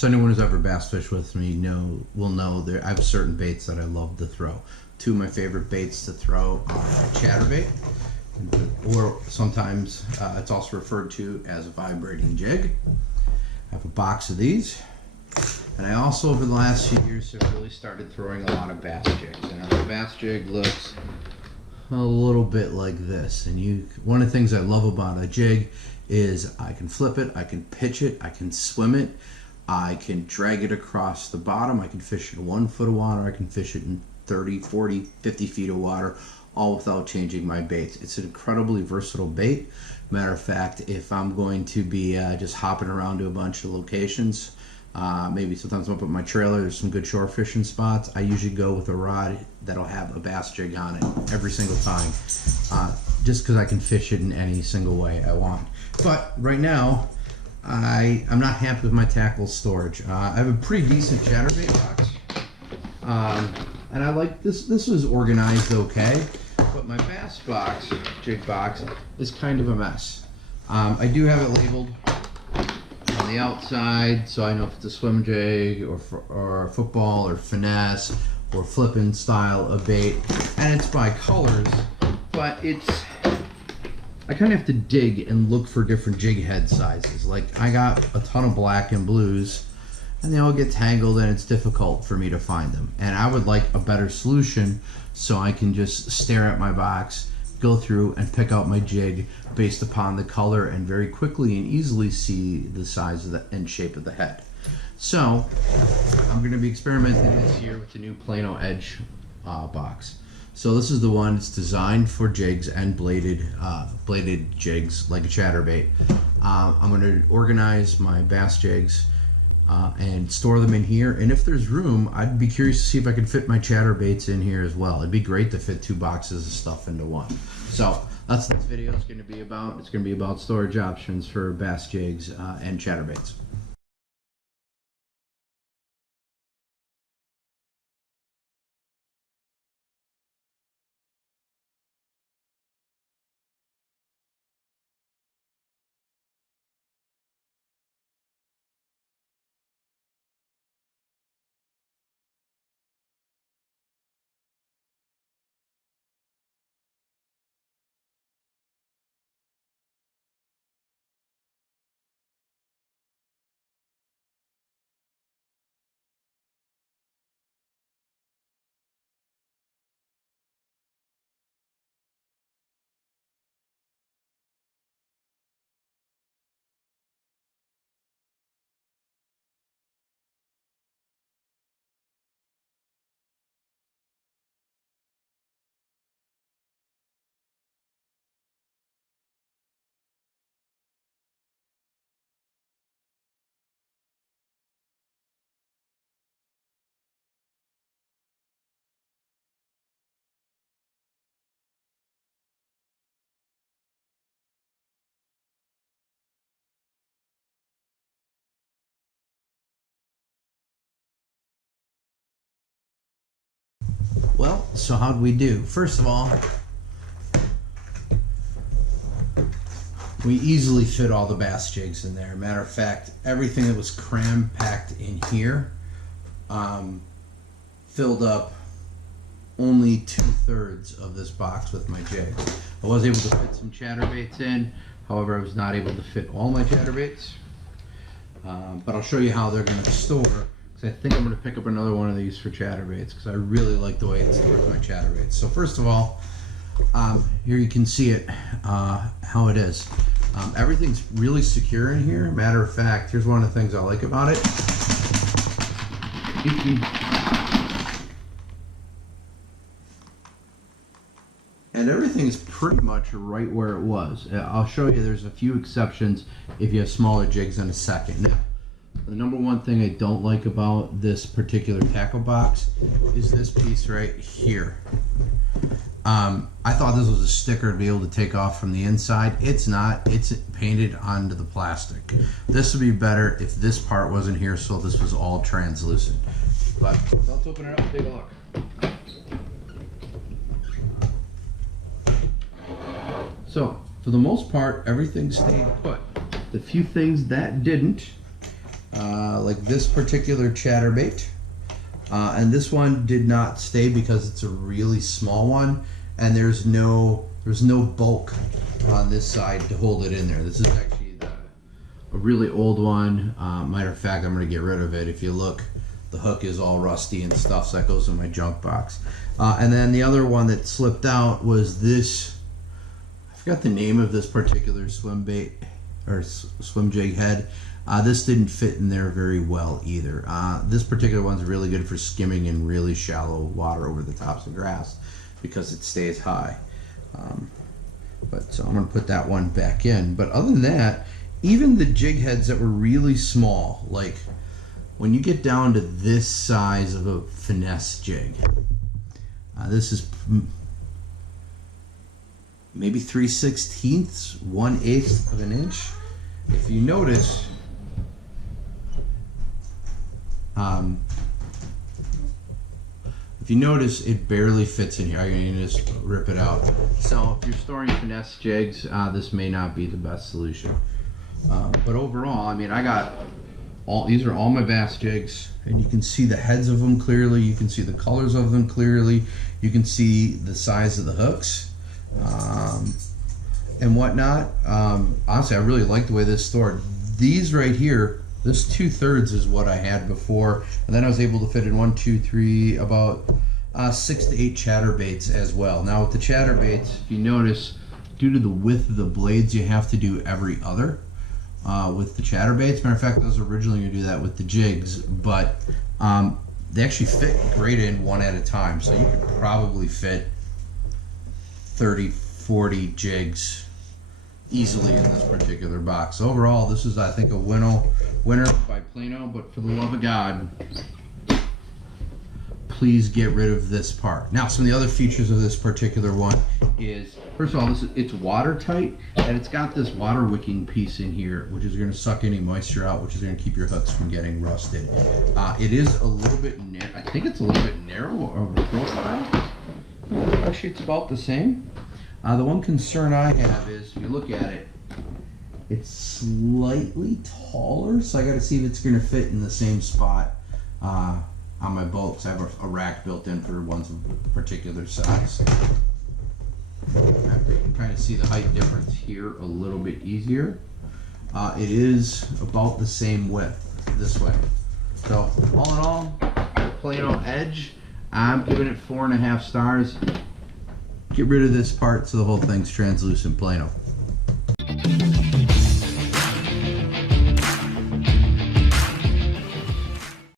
So anyone who's ever bass fished with me will know I have certain baits that I love to throw. Two of my favorite baits to throw are chatterbait, or sometimes it's also referred to as a vibrating jig. I have a box of these, and I also over the last few years have really started throwing a lot of bass jigs. And the bass jig looks a little bit like this. And one of the things I love about a jig is I can flip it, I can pitch it, I can swim it, I can drag it across the bottom, I can fish it in 1 foot of water, I can fish it in 30, 40, 50 feet of water, all without changing my baits. It's an incredibly versatile bait. Matter of fact, if I'm going to be just hopping around to a bunch of locations, maybe sometimes I'm up at my trailer, there's some good shore fishing spots, I usually go with a rod that'll have a bass jig on it every single time, just because I can fish it in any single way I want. But right now, I'm not happy with my tackle storage. I have a pretty decent chatterbait box, and I like this. This was organized okay, but my bass box, jig box, is kind of a mess. I do have it labeled on the outside, so I know if it's a swim jig or football or finesse or flipping style of bait, and it's by colors, but I kind of have to dig and look for different jig head sizes. Like I got a ton of black and blues, and they all get tangled, and it's difficult for me to find them. And I would like a better solution so I can just stare at my box, go through and pick out my jig based upon the color, and very quickly and easily see the size of and shape of the head. So I'm going to be experimenting this year with the new Plano Edge box. So this is the one that's designed for jigs and bladed jigs like a chatterbait. I'm going to organize my bass jigs and store them in here. And if there's room, I'd be curious to see if I can fit my chatterbaits in here as well. It'd be great to fit 2 boxes of stuff into one. So that's what this video is going to be about. It's going to be about storage options for bass jigs and chatterbaits. Well, so how'd we do? First of all, we easily fit all the bass jigs in there. Matter of fact, everything that was cram-packed in here filled up only 2/3 of this box with my jigs. I was able to fit some chatterbaits in, however I was not able to fit all my chatterbaits. But I'll show you how they're going to store, because I think I'm going to pick up another one of these for chatterbaits, because I really like the way it stores my chatterbaits. So first of all, here you can see it, how it is. Everything's really secure in here. Matter of fact, here's one of the things I like about it. And everything is pretty much right where it was. I'll show you there's a few exceptions if you have smaller jigs in a second. Now, the number one thing I don't like about this particular tackle box is this piece right here. I thought this was a sticker to be able to take off from the inside. It's not. It's painted onto the plastic. This would be better if this part wasn't here, so this was all translucent. But let's open it up and take a look. So, for the most part, everything stayed put. The few things that didn't like this particular chatterbait. And this one did not stay because it's a really small one, and there's no bulk on this side to hold it in there. This is actually a really old one. Matter of fact, I'm going to get rid of it. If you look, the hook is all rusty and stuff, so that goes in my junk box. And then the other one that slipped out was this. I forgot the name of this particular swim bait or swim jig head. This didn't fit in there very well either. This particular one's really good for skimming in really shallow water over the tops of grass because it stays high. So I'm going to put that one back in. But other than that, even the jig heads that were really small, like when you get down to this size of a finesse jig, this is maybe 3/16, 1/8 of an inch. If you notice, it barely fits in here. I'm going to just rip it out. So if you're storing finesse jigs, this may not be the best solution. But overall, I mean, I got these are all my bass jigs, and you can see the heads of them clearly. You can see the colors of them clearly. You can see the size of the hooks and whatnot. Honestly, I really like the way this is stored. These right here, this 2/3 is what I had before, and then I was able to fit in 1, 2, 3, about 6 to 8 chatterbaits as well. Now with the chatterbaits, if you notice, due to the width of the blades, you have to do every other with the chatterbaits. Matter of fact, I was originally going to do that with the jigs, but they actually fit great in one at a time, so you could probably fit 30, 40 jigs easily in this particular box. Overall, this is, I think, a winner by Plano, but for the love of God, please get rid of this part. Now, some of the other features of this particular one is, first of all, it's watertight, and it's got this water wicking piece in here, which is going to suck any moisture out, which is going to keep your hooks from getting rusted. It is a little bit narrow. I think it's a little bit narrow of a profile. Actually, it's about the same. The one concern I have is, if you look at it, it's slightly taller, so I got to see if it's going to fit in the same spot on my boat, because I have a rack built in for ones of a particular size. You can kind of see the height difference here a little bit easier. It is about the same width this way. So all in all, Plano Edge, I'm giving it 4.5 stars. Get rid of this part so the whole thing's translucent Plano.